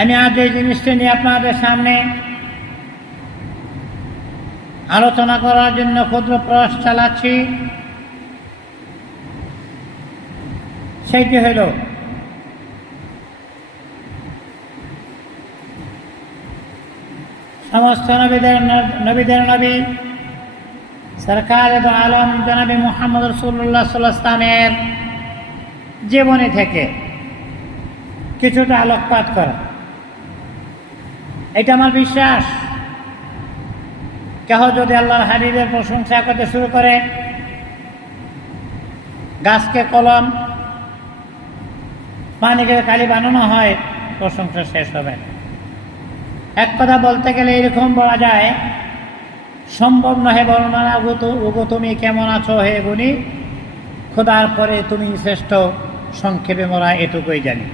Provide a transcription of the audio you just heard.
আমি আজ এই জিনিসটি নিয়ে আপনাদের সামনে আলোচনা করার জন্য ক্ষুদ্র প্রয়াস চালাচ্ছি। সেইটি হল সমস্ত নবীদের নবী সরকার আলম জনাবি মুহাম্মদ রাসূলুল্লাহ সাল্লাল্লাহু আলাইহি ওয়াসাল্লামের জীবনী থেকে কিছুটা আলোকপাত করা। এটা আমার বিশ্বাস, কেহ যদি আল্লাহর হাবিবের প্রশংসা করতে শুরু করে, গাছকে কলম পানিকে কালি বানানো হয়, প্রশংসা শেষ হবে। এক কথা বলতে গেলে এরকম বলা যায়, সম্ভব নহে বর্ণনা ওগো তুমি কেমন আছো হে গুণী, খোদার পরে তুমি শ্রেষ্ঠ, সংক্ষেপে মোরা এটুকুই জানি।